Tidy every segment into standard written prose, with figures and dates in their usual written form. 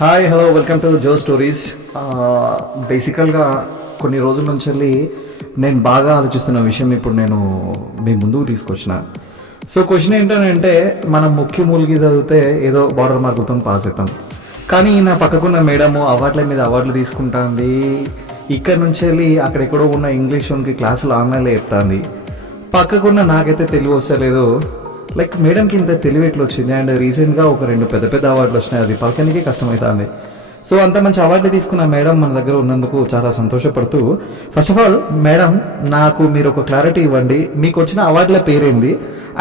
Hi hello welcome to Jo stories. బేసికల్గా కొన్ని రోజుల నుంచి వెళ్ళి నేను బాగా ఆలోచిస్తున్న విషయం ఇప్పుడు నేను మీ ముందుకు తీసుకొచ్చిన. సో క్వశ్చన్ ఏంటంటే, మనం ముఖ్య మూలిగి చదివితే ఏదో బార్డర్ మార్కులతో పాస్ అవుతాం, కానీ నా పక్కకున్న మేడము అవార్డుల మీద అవార్డులు తీసుకుంటుంది. ఇక్కడ నుంచి వెళ్ళి అక్కడెక్కడో ఉన్న ఇంగ్లీష్ వన్కి క్లాసులు ఆన్లైన్లో చెప్తుంది. పక్కకున్న నాకైతే తెలివి వస్తలేదు, లైక్ మేడంకి ఇంత తెలివి ఎట్లా వచ్చింది. అండ్ రీసెంట్గా ఒక 2 పెద్ద అవార్డులు వచ్చినాయి, అది పలకనికే కష్టమవుతుంది. సో అంత మంచి అవార్డు తీసుకున్న మేడం మన దగ్గర ఉన్నందుకు చాలా సంతోషపడుతూ, ఫస్ట్ ఆఫ్ ఆల్ మేడం, నాకు మీరు ఒక క్లారిటీ ఇవ్వండి, మీకు వచ్చిన అవార్డుల పేరేంది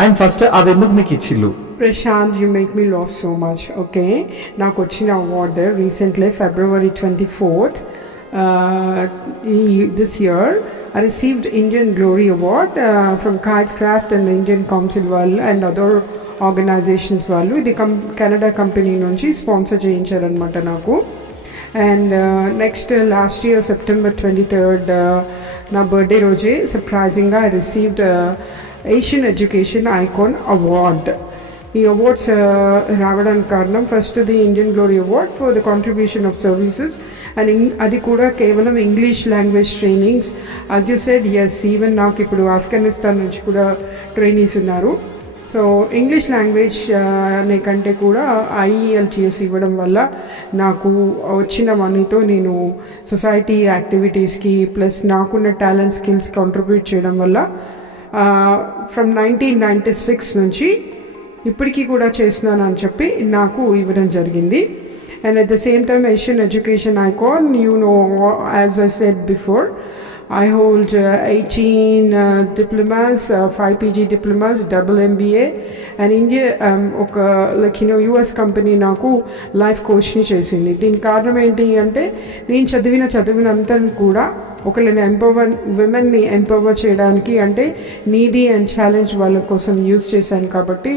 అండ్ ఫస్ట్ అవి ఎందుకు మీకు ఇచ్చిళ్ళు? Prashant, you make me laugh so much. Okay, నాకు వచ్చిన award recently February 24th this year I received Indian Glory Award from Kitecraft and the Indian Council వాళ్ళు and other organizations వాళ్ళు. ఇది కెనడా కంపెనీ నుంచి sponsor చేయించారనమాట నాకు. And next last year September 23rd నా birthday రోజే సర్ప్రైజింగ్గా I received Asian education icon award. ఈ అవార్డ్స్ రావడానికి కారణం, first the Indian glory award for the contribution of services and అది కూడా కేవలం English language trainings. As you said, yes, even నాకు ఇప్పుడు ఆఫ్ఘనిస్తాన్ నుంచి కూడా ట్రైనీస్ ఉన్నారు. సో ఇంగ్లీష్ లాంగ్వేజ్ అనే కంటే కూడా IELTS ఇవ్వడం వల్ల నాకు వచ్చిన మనీతో నేను సొసైటీ యాక్టివిటీస్కి ప్లస్ నాకున్న టాలెంట్ స్కిల్స్ కాంట్రిబ్యూట్ చేయడం వల్ల ఫ్రమ్ 1996 నుంచి ఇప్పటికీ కూడా చేస్తున్నాను అని చెప్పి నాకు ఇవ్వడం జరిగింది. And at the same time, Asian Education Icon, you know, as I said before, I hold 18 diplomas, 5 PG diplomas, double MBA, and India, US company నాకు లైఫ్ కోచ్ని చేసింది. దీని కారణం ఏంటి అంటే, నేను చదివినంతా కూడా ఒకళ్ళని విమెన్ని ఎంపవర్ చేయడానికి, అంటే నీడీ అండ్ ఛాలెంజ్ వాళ్ళ కోసం యూజ్ చేశాను. కాబట్టి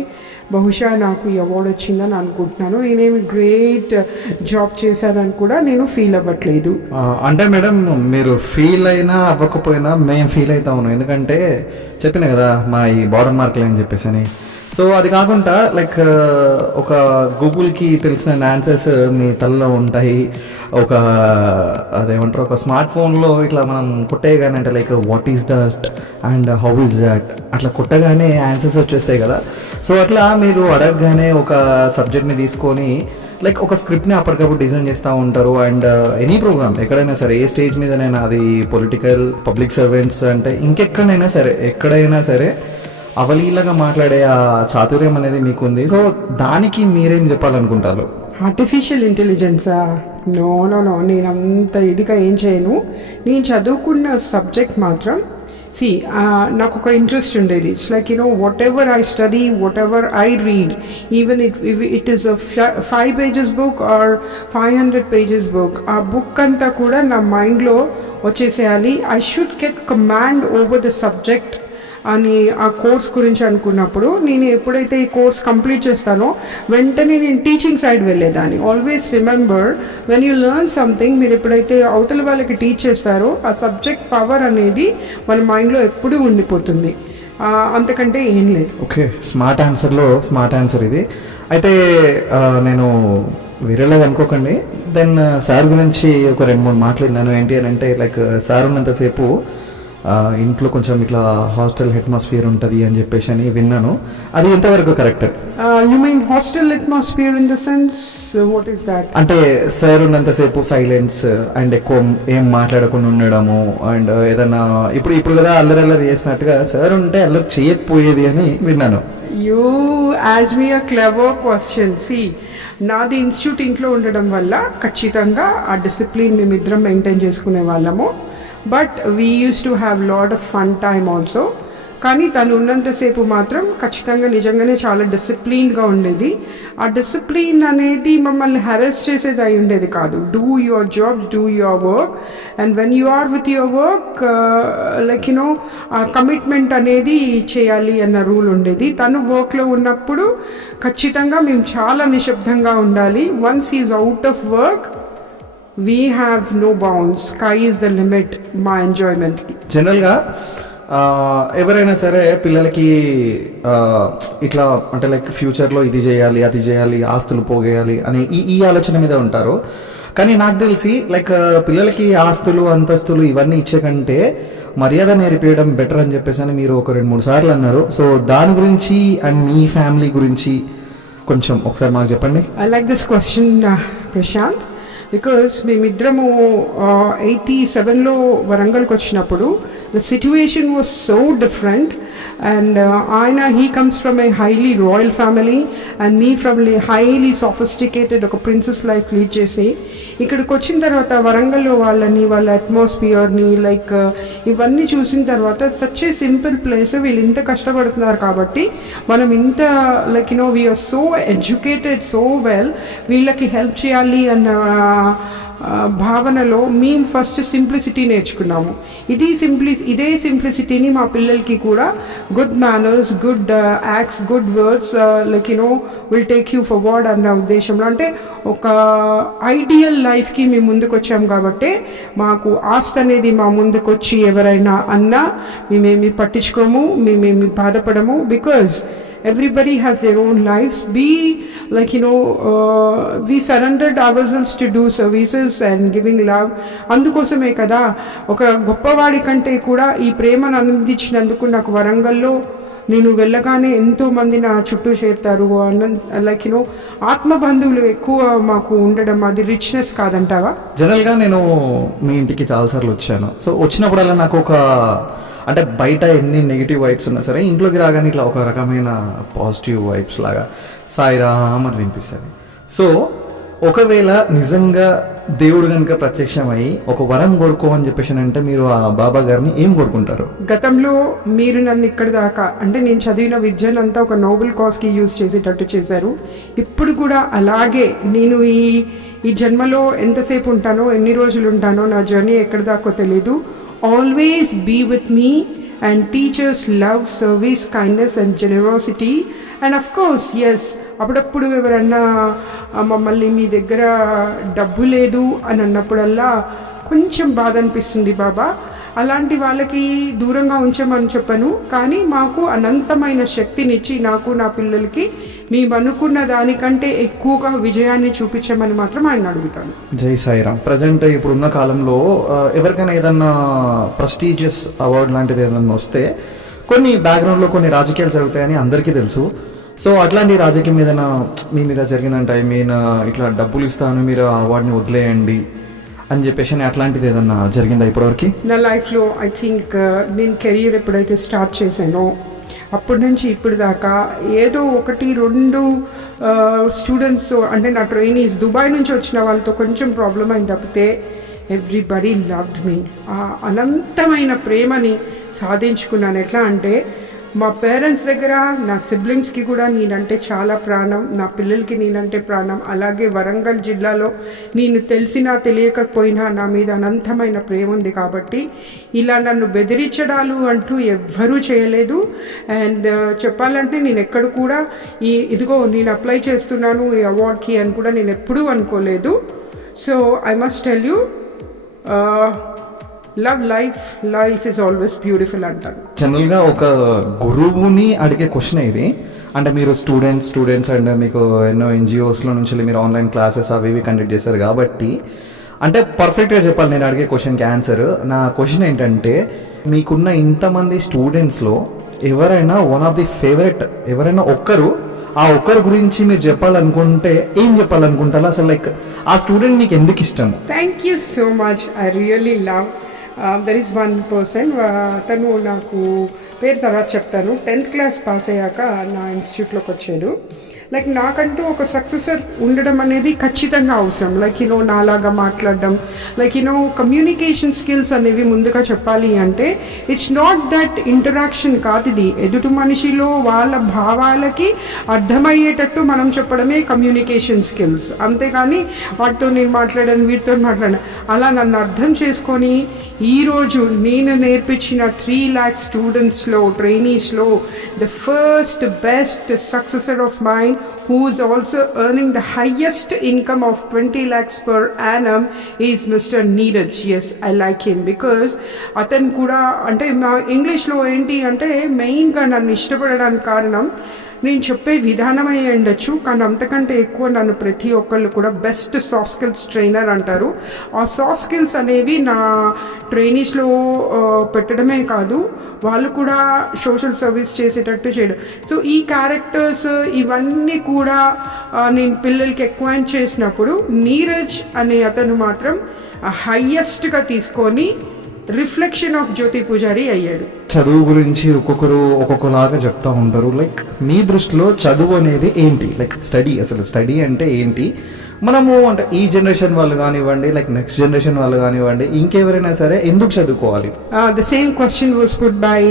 బహుశా నాకు ఈ అవార్డు వచ్చిందని అనుకుంటున్నాను. నేనేమి గ్రేట్ జాబ్ చేశానని కూడా నేను ఫీల్ అవ్వట్లేదు. అంటే మేడం, మీరు ఫీల్ అయినా అవ్వకపోయినా మేము ఫీల్ అవుతా ఉన్నాం, ఎందుకంటే చెప్పిన కదా మా ఈ బార్డర్ మార్కులు అని చెప్పేసి అని. సో అది కాకుండా లైక్ ఒక గూగుల్కి తెలిసిన ఆన్సర్స్ మీ తలలో ఉంటాయి, ఒక అదేమంటారు, ఒక స్మార్ట్ ఫోన్లో ఇట్లా మనం కొట్టేయగానే, అంటే like what is that and how is that అట్లా కొట్టగానే ఆన్సర్స్ వచ్చేస్తాయి కదా. సో అట్లా మీరు అడగగానే ఒక సబ్జెక్ట్ని తీసుకొని లైక్ ఒక స్క్రిప్ట్ని అప్పటికప్పుడు డిజైన్ చేస్తూ ఉంటారు. అండ్ ఎనీ ప్రోగ్రామ్ ఎక్కడైనా సరే, ఏ స్టేజ్ మీదనైనా, అది పొలిటికల్, పబ్లిక్ సర్వెంట్స్ అంటే ఇంకెక్కడైనా సరే, ఎక్కడైనా సరే అవలీలగా మాట్లాడే ఆ చాతుర్యం అనేది మీకుంది. సో దానికి మీరేం చెప్పాలనుకుంటారు? ఆర్టిఫిషియల్ ఇంటెలిజెన్సా? నో, నేను అంత ఇదిగా ఏం చేయను. నేను చదువుకున్న సబ్జెక్ట్ మాత్రం నాకు ఒక ఇంట్రెస్ట్ ఉండేది. It's like, whatever I study, whatever I read, even it is a 5 pages book or 500 pages book, ఆ బుక్ అంతా కూడా నా మైండ్లో వచ్చేసేయాలి. I should get command over the subject అని ఆ కోర్స్ గురించి అనుకున్నప్పుడు, నేను ఎప్పుడైతే ఈ కోర్స్ కంప్లీట్ చేస్తానో వెంటనే నేను టీచింగ్ సైడ్ వెళ్ళేదాన్ని. Always remember, when you learn something, మీరు ఎప్పుడైతే అవతల వాళ్ళకి టీచ్ చేస్తారో ఆ సబ్జెక్ట్ పవర్ అనేది మన మైండ్లో ఎప్పుడూ ఉండిపోతుంది. అంతకంటే ఏం లేదు. ఓకే, స్మార్ట్ ఆన్సర్ ఇది. అయితే నేను వేరేలాగా అనుకోకండి. దెన్ సార్ గురించి ఒక 2-3 మాట్లాడినాను. ఏంటి అని అంటే, లైక్ సార్ ఉన్నంతసేపు ఇంట్లో కొంచెం ఇట్లా హాస్టల్ అట్మాస్ఫియర్ ఉంటుంది అని చెప్పేసి అని విన్నాను. అది ఎంతవరకు correct? You mean hostel atmosphere in the sense what is that? అంటే సార్ ఉన్నంతసేపు సైలెన్స్ అండ్ ఎక్కువ ఏం మాట్లాడకుండా ఉండడము, అండ్ ఏదన్నా ఇప్పుడు కదా అల్లరి చేసినట్టుగా సార్ ఉంటే అల్లరి చేయకపోయేది అని విన్నాను. You as me a clever question. నాది ఇన్స్టిట్యూట్ ఇంట్లో ఉండడం వల్ల ఖచ్చితంగా ఆ డిసిప్లిన్ మేమిద్దరం మెయింటైన్ చేసుకునే వాళ్ళము. But we use to have lot of fun time also. కానీ తను ఉన్నంతసేపు మాత్రం ఖచ్చితంగా నిజంగానే చాలా డిసిప్లిన్గా ఉండేది. ఆ డిసిప్లిన్ అనేది మమ్మల్ని హెరాస్ చేసేది అయి ఉండేది కాదు. Do your job, do your work, and when you are with your work, like ఆ కమిట్మెంట్ అనేది చేయాలి అన్న రూల్ ఉండేది. తను వర్క్లో ఉన్నప్పుడు ఖచ్చితంగా మేము చాలా నిశ్శబ్దంగా ఉండాలి. Once is out of work, we have no bounds. Sky is the limit. మా ఎంజాయ్మెంట్కి జనరల్గా ఎవరైనా సరే పిల్లలకి ఆ, ఇట్లా అంటే లైక్ ఫ్యూచర్లో ఇది చేయాలి అది చేయాలి ఆస్తులు పోగేయాలి అని ఈ ఆలోచన మీద ఉంటారు. కానీ నాకు తెలిసి లైక్ పిల్లలకి ఆస్తులు అంతస్తులు ఇవన్నీ ఇచ్చే కంటే మర్యాద నేర్పించడం బెటర్ అని చెప్పేసి అని మీరు ఒక 2-3 సార్లు అన్నారు. సో దాని గురించి అండ్ మీ ఫ్యామిలీ గురించి కొంచెం ఒకసారి మాకు చెప్పండి. I like this question Prashanth, because మేమిద్దరము 87లో వరంగల్కి వచ్చినప్పుడు the situation was so different. And he comes from a highly royal family and me from a highly sophisticated ఒక ప్రిన్సెస్ లైఫ్ లీడ్ చేసి ఇక్కడికి వచ్చిన తర్వాత వరంగల్లో వాళ్ళ అట్మాస్ఫియర్ని లైక్ ఇవన్నీ చూసిన తర్వాత సచ్ ఏ సింపుల్ ప్లేస్, వీళ్ళు ఇంత కష్టపడుతున్నారు కాబట్టి మనం ఇంత like we are so educated so well, వీళ్ళకి హెల్ప్ చేయాలి అన్న భావనలో మేము ఫస్ట్ సింప్లిసిటీ నేర్చుకున్నాము. ఇదే సింప్లిసిటీని మా పిల్లలకి కూడా good manners, good acts, good words like will take you forward అన్న ఉద్దేశంలో, అంటే ఒక ఐడియల్ లైఫ్కి మేము ముందుకు వచ్చాము కాబట్టి మాకు ఆస్తి అనేది మా ముందుకు వచ్చి ఎవరైనా అన్నా మేమేమి పట్టించుకోము, మేమేమి బాధపడము. Because everybody has their own lives. We surrendered ourselves to do services and giving love. అందుకోసమే కదా ఒక గొప్పవాడి కంటే కూడా ఈ ప్రేమను అందించినందుకు నాకు వరంగల్లో నేను వెళ్ళగానే ఎంతో మంది నా చుట్టూ చేరుతారు. ఆత్మ బంధువులు ఎక్కువ మాకు ఉండడం అది రిచ్నెస్ కాదంటావా? జనరల్గా నేను మీ ఇంటికి చాలాసార్లు వచ్చాను. సో వచ్చినప్పుడల్లా నాకు ఒక అంటే బయట ఎన్ని నెగిటివ్ వైబ్స్ ఉన్నా సరే ఇంట్లోకి రాగానే ఇట్లా ఒక రకమైన పాజిటివ్ వైబ్స్ లాగా సాయిరామ్ అని వినిపిస్తుంది. సో ఒకవేళ నిజంగా దేవుడు కనుక ప్రత్యక్షమై ఒక వరం కోరుకో అని చెప్పేసి అంటే మీరు ఆ బాబా గారిని ఏం కోరుకుంటారు? గతంలో మీరు నన్ను ఇక్కడ దాకా అంటే నేను చదివిన విద్యనంతా ఒక నోబెల్ కాజ్కి యూజ్ చేసేటట్టు చేశారు. ఇప్పుడు కూడా అలాగే నేను ఈ జన్మలో ఎంతసేపు ఉంటానో, ఎన్ని రోజులు ఉంటానో, నా జర్నీ ఎక్కడి దాకో తెలీదు. Always be with me and teach us love, service, kindness and generosity. And of course, yes, అప్పుడప్పుడు ఎవరన్నా మమ్మల్ని మీ దగ్గర డబ్బు లేదు అని అన్నప్పుడల్లా కొంచెం బాధ అనిపిస్తుంది బాబా. అలాంటి వాళ్ళకి దూరంగా ఉంచమని చెప్పను, కానీ మాకు అనంతమైన శక్తినిచ్చి నాకు నా పిల్లలకి మేము అనుకున్న దానికంటే ఎక్కువగా విజయాన్ని చూపించమని మాత్రం ఆయన అడుగుతాను. జై సాయిరామ్. ప్రజెంట్ ఇప్పుడున్న కాలంలో ఎవరికైనా ఏదన్నా ప్రెస్టీజియస్ అవార్డు లాంటిది ఏదన్నా వస్తే కొన్ని బ్యాక్గ్రౌండ్లో కొన్ని రాజకీయాలు జరుగుతాయని అందరికీ తెలుసు. సో అట్లాంటి రాజకీయం ఏదైనా మీ మీద జరిగిందంటే ఐ మీన్ ఇట్లా డబ్బులు ఇస్తాను మీరు ఆ అవార్డుని వదిలేయండి అని చెప్పేసి అట్లాంటిది ఏదన్నా జరిగిందా ఇప్పటివరకు? నా లైఫ్లో ఐ థింక్ నేను కెరియర్ ఎప్పుడైతే స్టార్ట్ చేశానో అప్పటి నుంచి ఇప్పుడు దాకా ఏదో 1-2 స్టూడెంట్స్ అంటే నా ట్రైనీస్ దుబాయ్ నుంచి వచ్చిన వాళ్ళతో కొంచెం ప్రాబ్లం అయింది తప్పితే ఎవ్రీబడీ లవ్డ్ మీ. ఆ అనంతమైన ప్రేమని సాధించుకున్నాను. ఎట్లా అంటే మా పేరెంట్స్ దగ్గర నా సిబ్లింగ్స్కి కూడా నేనంటే చాలా ప్రాణం, నా పిల్లలకి నేనంటే ప్రాణం. అలాగే వరంగల్ జిల్లాలో నేను తెలిసినా తెలియకపోయినా నా మీద అనంతమైన ప్రేమ ఉంది కాబట్టి ఇలా నన్ను బెదిరించడాలు అంటూ ఎవ్వరూ చేయలేదు. అండ్ చెప్పాలంటే నేను ఎక్కడ కూడా ఇదిగో నేను అప్లై చేస్తున్నాను ఈ అవార్డ్కి అని కూడా నేను ఎప్పుడూ అనుకోలేదు. So I must tell you, love life is always beautiful అంటారు. జనరల్గా ఒక గురువుని అడిగే క్వశ్చన్ ఇది. అంటే మీరు స్టూడెంట్స్ అండ్ మీకు ఎన్నో ఎన్జిఓస్లో నుంచి మీరు ఆన్లైన్ క్లాసెస్ అవి ఇవి కండక్ట్ చేశారు కాబట్టి అంటే పర్ఫెక్ట్గా చెప్పాలి నేను అడిగే క్వశ్చన్కి ఆన్సర్. నా క్వశ్చన్ ఏంటంటే మీకున్న ఇంతమంది స్టూడెంట్స్లో ఎవరైనా వన్ ఆఫ్ ది ఫేవరెట్ ఎవరైనా ఆ ఒక్కరు గురించి మీరు చెప్పాలనుకుంటే ఏం చెప్పాలనుకుంటారు? అసలు లైక్ ఆ స్టూడెంట్ మీకు ఎందుకు ఇష్టం? Thank you so much. I really love there is one person. అతను నాకు పేరు తర్వాత చెప్తాను. 10th క్లాస్ పాస్ అయ్యాక నా ఇన్స్టిట్యూట్లోకి వచ్చాడు. లైక్ నాకంటూ ఒక సక్సెసర్ ఉండడం అనేది ఖచ్చితంగా అవసరం. లైక్ నాలాగా మాట్లాడడం, లైక్ కమ్యూనికేషన్ స్కిల్స్ అనేవి ముందుగా చెప్పాలి అంటే ఇట్స్ నాట్ దట్ ఇంటరాక్షన్ కాదు, ఇది ఎదుటి మనిషిలో వాళ్ళ భావాలకి అర్థమయ్యేటట్టు మనం చెప్పడమే కమ్యూనికేషన్ స్కిల్స్. అంతేగాని వాటితో నేను మాట్లాడాను వీటితో మాట్లాడాను అలా నన్ను అర్థం చేసుకొని ఈరోజు నేను నేర్పించిన 3 lakh స్టూడెంట్స్లో ట్రైనీస్లో the first best successor of mind who is also earning the highest income of 20 lakhs per annum is Mr. Neeraj. Yes, I like him because అతను కూడా అంటే మా ఇంగ్లీష్లో ఏంటి అంటే మెయిన్గా నన్ను ఇష్టపడడానికి కారణం నేను చెప్పే విధానమై ఉండొచ్చు, కానీ అంతకంటే ఎక్కువ నన్ను ప్రతి ఒక్కళ్ళు కూడా బెస్ట్ సాఫ్ట్ స్కిల్స్ ట్రైనర్ అంటారు. ఆ సాఫ్ట్ స్కిల్స్ అనేవి నా ట్రైనీస్లో పెట్టడమే కాదు, వాళ్ళు కూడా సోషల్ సర్వీస్ చేసేటట్టు చేయడం. సో ఈ క్యారెక్టర్స్ ఇవన్నీ కూడా నేను పిల్లలకి ఎక్వైర్ చేసినప్పుడు నీరజ్ అనే అతను మాత్రం హైయెస్ట్గా తీసుకొని రిఫ్లెక్షన్ ఆఫ్ జ్యోతి పూజారి అయ్యాడు. చదువు గురించి ఒక్కొక్కరు ఒక్కొక్కలాగా చెప్తా ఉంటారు. లైక్ మీ దృష్టిలో చదువు అనేది ఏంటి? లైక్ స్టడీ, అసలు స్టడీ అంటే ఏంటి? మనము అంటే ఈ జనరేషన్ వాళ్ళు కానివ్వండి, లైక్ నెక్స్ట్ జనరేషన్ వాళ్ళు కానివ్వండి, ఇంకెవరైనా సరే ఎందుకు చదువుకోవాలి? The same question was put by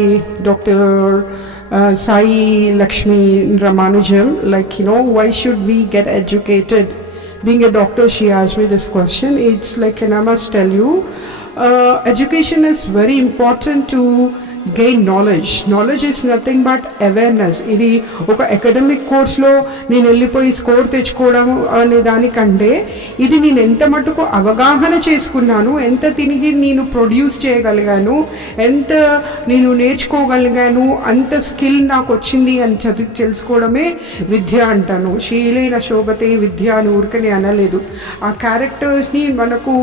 doctor Sai Lakshmi Ramanujam, like, you know, why should we get educated? Being a doctor, she asked me this question. It's like, and I must tell you, education is very important to gain knowledge. Knowledge is nothing but awareness. ఇది ఒక academic కోర్స్లో నేను వెళ్ళిపోయి score తెచ్చుకోవడం అనే దానికంటే ఇది నేను ఎంత మటుకు అవగాహన చేసుకున్నాను, ఎంత తిరిగి నేను ప్రొడ్యూస్ చేయగలిగాను, ఎంత నేను నేర్చుకోగలిగాను, అంత స్కిల్ నాకు వచ్చింది అని తెలుసుకోవడమే విద్య అంటాను. శీలైన శోభతే విద్య అని ఊరికనే అనలేదు. ఆ క్యారెక్టర్స్ని మనకు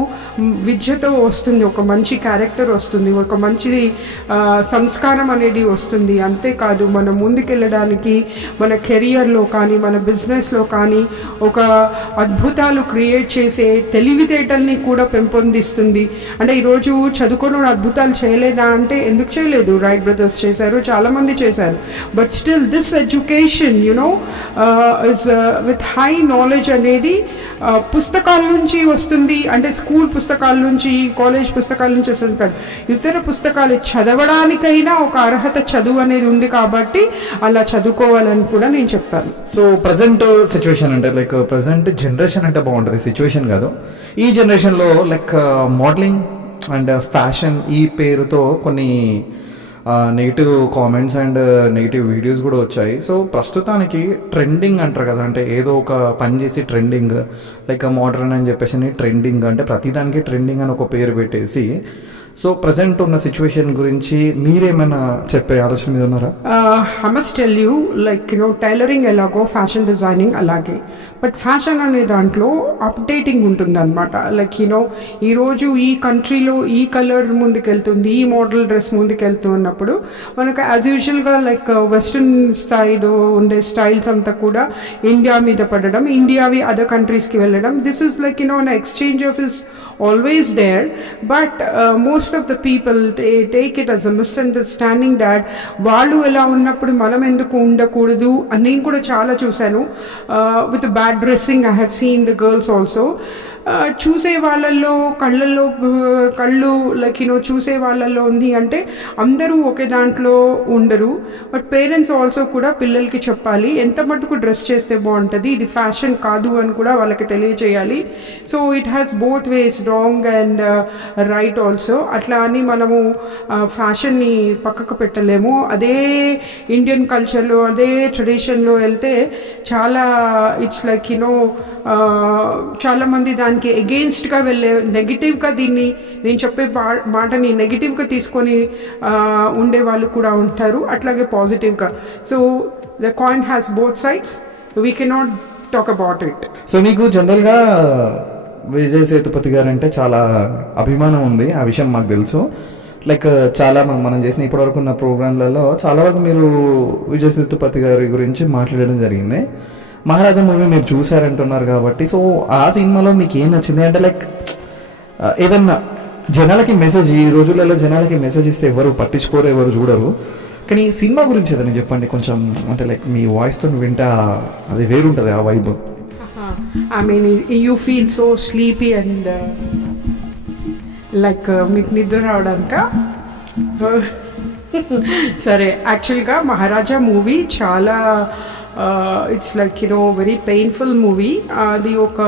విద్యతో వస్తుంది, ఒక మంచి క్యారెక్టర్ వస్తుంది, ఒక మంచి సంస్కారం అనేది వస్తుంది. అంతేకాదు మనం ముందుకెళ్ళడానికి మన కెరియర్లో కానీ మన బిజినెస్లో కానీ ఒక అద్భుతాలు క్రియేట్ చేసే తెలివితేటల్ని కూడా పెంపొందిస్తుంది. అంటే ఈరోజు చదువుకొని అద్భుతాలు చేయలేదా అంటే ఎందుకు చేయలేదు? రైట్ బ్రదర్స్ చేశారు, చాలామంది చేశారు. But still this education you know is with high knowledge అనేది పుస్తకాల నుంచి వస్తుంది. అంటే స్కూల్ పుస్తకాల నుంచి, కాలేజ్ పుస్తకాల నుంచి వస్తుంది కాదు, ఇతర పుస్తకాలు చదవడానికైనా ఒక అర్హత చదువు అనేది ఉంది. కాబట్టి అలా చదువుకోవాలని కూడా నేను చెప్తాను. సో ప్రజెంట్ సిచ్యువేషన్ అంటే లైక్ ప్రజెంట్ జనరేషన్ అంటే బాగుంటుంది, సిచ్యువేషన్ కాదు. ఈ జనరేషన్లో లైక్ మోడలింగ్ అండ్ ఫ్యాషన్ ఈ పేరుతో కొన్ని negative comments and negative videos కూడా వచ్చాయి. సో ప్రస్తుతానికి ట్రెండింగ్ అంటారు కదా, అంటే ఏదో ఒక పని చేసి ట్రెండింగ్, లైక్ మోడర్న్ అని చెప్పేసి ట్రెండింగ్, అంటే ప్రతిదానికి ట్రెండింగ్ అని ఒక పేరు పెట్టేసి. సో ప్రజెంట్ ఉన్న సిచ్యువేషన్ గురించి మీరేమైనా చెప్పే ఆలోచన మీద ఉన్నారా? I must tell you, like you know tailoring ఎలాగో ఫ్యాషన్ డిజైనింగ్ అలాగే, బట్ ఫ్యాషన్ అనే దాంట్లో అప్డేటింగ్ ఉంటుంది అనమాట. లైక్ యూనో ఈరోజు ఈ కంట్రీలో ఈ కలర్ ముందుకెళ్తుంది, ఈ మోడల్ డ్రెస్ ముందుకెళ్తున్నప్పుడు మనకు యాజ్ యూజువల్గా లైక్ వెస్ట్రన్ స్టైల్ ఉండే స్టైల్స్ అంతా కూడా ఇండియా మీద పడడం, ఇండియావి అదర్ కంట్రీస్కి వెళ్ళడం. This is like you know an exchange of is always there, but most of the people take it as a misunderstanding that వాళ్ళు ఎలా ఉన్నప్పుడు మనం ఎందుకు ఉండకూడదు అని నేను కూడా చాలా చూశాను. With bad dressing I have seen the girls also. చూసే వాళ్ళల్లో కళ్ళు లైక్ యూనో చూసే వాళ్ళల్లో ఉంది అంటే అందరూ ఒకే దాంట్లో ఉండరు. బట్ పేరెంట్స్ ఆల్సో కూడా పిల్లలకి చెప్పాలి ఎంత మటుకు డ్రెస్ చేస్తే బాగుంటుంది, ఇది ఫ్యాషన్ కాదు అని కూడా వాళ్ళకి తెలియచేయాలి. So it has both ways, wrong and right also. అట్లా అని మనము ఫ్యాషన్ని పక్కకు పెట్టలేము. అదే ఇండియన్ కల్చర్లో అదే ట్రెడిషన్లో వెళ్తే చాలా ఇట్స్ లైక్ యూనో చాలామంది దానికి ఎగెయిన్స్ట్గా వెళ్ళే, నెగిటివ్గా దీన్ని నేను చెప్పే మాటని నెగిటివ్గా తీసుకొని ఉండే వాళ్ళు కూడా ఉంటారు, అట్లాగే పాజిటివ్గా. So the coin has both sides, we cannot talk about it. So మీకు జనరల్గా విజయ్ సేతుపతి గారు అంటే చాలా అభిమానం ఉంది, ఆ విషయం మాకు తెలుసు. లైక్ చాలా మనం చేసిన ఇప్పటివరకు ఉన్న ప్రోగ్రాంలలో చాలా వరకు మీరు విజయ్ సేతుపతి గారి గురించి మాట్లాడడం జరిగింది. మహారాజా మూవీ మీరు చూసారంటున్నారు కాబట్టి, సో ఆ సినిమాలో మీకు ఏం నచ్చింది అంటే లైక్ ఏదన్నా జనాలకి మెసేజ్, ఈ రోజులలో జనాలకి మెసేజ్ ఇస్తే ఎవరు పట్టించుకోరు, ఎవరు చూడరు, కానీ సినిమా గురించి ఏదైనా చెప్పండి కొంచెం. అంటే లైక్ మీ వాయిస్తో వింటే అది వేరుంటుంది ఆ vibe. I mean you feel so sleepy and like మీకు నిద్ర రావడానిక? సరే, యాక్చువల్గా మహారాజా మూవీ చాలా it's like you know very painful movie. అది ఒక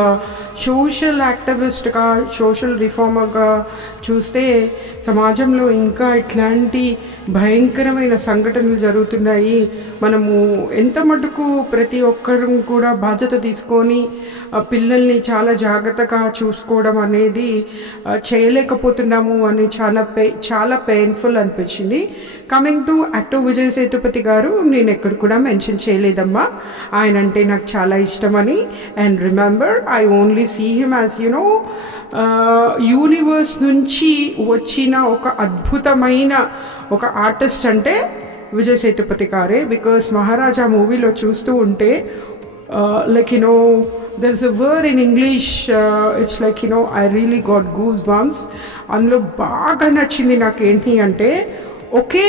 సోషల్ యాక్టివిస్ట్గా, సోషల్ రిఫార్మర్గా చూస్తే సమాజంలో ఇంకా ఇట్లాంటి భయంకరమైన సంఘటనలు జరుగుతున్నాయి. మనము ఎంత మటుకు ప్రతి ఒక్కరు కూడా బాధ్యత తీసుకొని పిల్లల్ని చాలా జాగ్రత్తగా చూసుకోవడం అనేది చేయలేకపోతున్నాము అని చాలా పెయిన్ఫుల్ అనిపించింది. Coming to actor Vijay Sethupathi గారు, నేను ఎక్కడ కూడా మెన్షన్ చేయలేదమ్మా, ఆయన అంటే నాకు చాలా ఇష్టమని. And remember, I only see him as universe నుంచి వచ్చిన ఒక అద్భుతమైన ఒక ఆర్టిస్ట్ అంటే విజయ్ సేతుపతి గారే. బికాస్ మహారాజా మూవీలో చూస్తూ ఉంటే like there's a word in English, it's like I really got goosebumps. అందులో బాగా నచ్చింది నాకు ఏంటి అంటే, ఒకే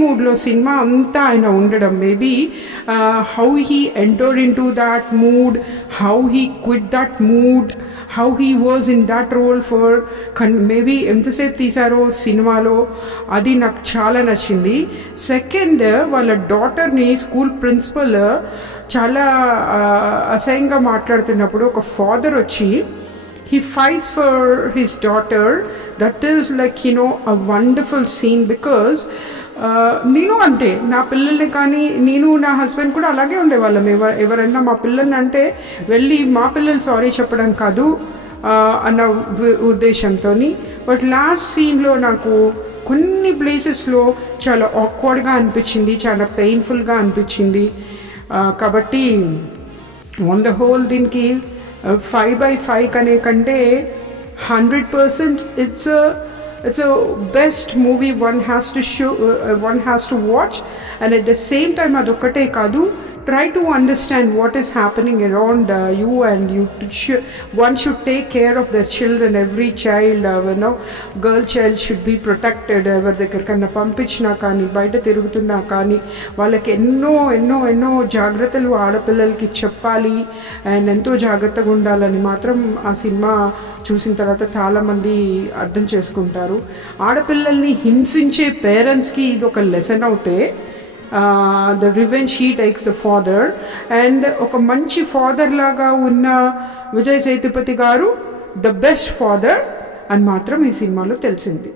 మూడ్లో సినిమా అంతా ఆయన ఉండడం. Maybe how he entered into that mood, how he quit that mood, how he was in that role for maybe ఎంతసేపు తీశారో సినిమాలో, అది నాకు చాలా నచ్చింది. సెకండ్, వాళ్ళ డాటర్ని స్కూల్ ప్రిన్సిపల్ చాలా అసహ్యంగా మాట్లాడుతున్నప్పుడు ఒక ఫాదర్ వచ్చి he fights for his daughter. That is like a wonderful scene, because నేను అంటే నా పిల్లల్ని కానీ, నేను నా హస్బెండ్ కూడా అలాగే ఉండేవాళ్ళం. ఎవరన్నా మా పిల్లల్ని అంటే వెళ్ళి మా పిల్లలు సారీ చెప్పడం కాదు అన్న ఉద్దేశంతో. బట్ లాస్ట్ సీన్లో నాకు కొన్ని ప్లేసెస్లో చాలా ఆక్వర్డ్గా అనిపించింది, చాలా పెయిన్ఫుల్గా అనిపించింది. కాబట్టి ఆన్ ద హోల్ దీనికి 5/5 కనే కంటే 100% it's a best movie one has to watch. And at the same time, adokkate kaadu, try to understand what is happening around you, and one should take care of their children. Every child, girl child should be protected. ఎవరి దగ్గరికన్నా పంపించినా కానీ, బయట తిరుగుతున్నా కానీ, వాళ్ళకి ఎన్నో జాగ్రత్తలు ఆడపిల్లలకి చెప్పాలి, అండ్ ఎంతో జాగ్రత్తగా ఉండాలని మాత్రం ఆ సినిమా చూసిన తర్వాత చాలామంది అర్థం చేసుకుంటారు. ఆడపిల్లల్ని హింసించే పేరెంట్స్కి ఇది ఒక లెసన్ అవుతే, the revenge he takes the father, and ఒక మంచి ఫాదర్ లాగా ఉన్న విజయ్ సేతుపతి గారు ద బెస్ట్ ఫాదర్ అని మాత్రం ఈ సినిమాలో తెలిసింది.